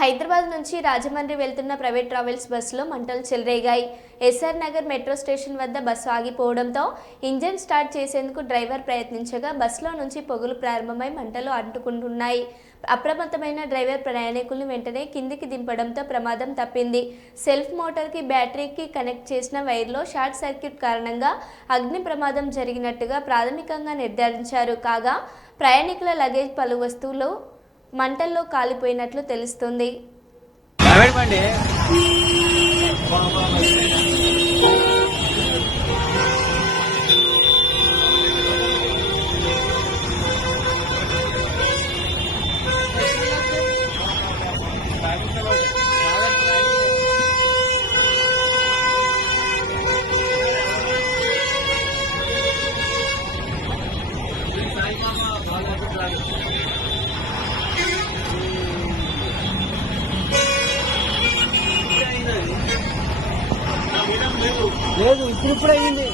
హైదరాబాద్ నుంచి రాజమండ్రి వెళ్తున్న private travels బస్సులో మంటలు చెలరేగాయి. ఎస్ఆర్ నగర్ మెట్రో స్టేషన్ వద్ద బస్సు ఆగిపోవడంతో ఇంజిన్ స్టార్ట్ చేసేందుకు డ్రైవర్ ప్రయత్నించగా బస్సులో నుంచి పొగలు ప్రారంభమై మంటలు అంటుకుంటున్నాయి. అప్రమత్తమైన డ్రైవర్ ప్రయాణికులను వెంటనే కిందికి దింపడంతో ప్రమాదం తప్పింది. సెల్ఫ్ మోటార్కి బ్యాటరీకి కనెక్ట్ చేసిన వైర్లో షార్ట్ సర్క్యూట్ కారణంగా అగ్ని ప్రమాదం జరిగినట్టుగా ప్రాథమికంగా నిర్ధారించారు. కాగా ప్రయాణికుల లగేజ్ పలు వస్తువులు మంటల్లో కాలిపోయినట్లు తెలుస్తుంది. లేదు ఇప్పుడు అయింది.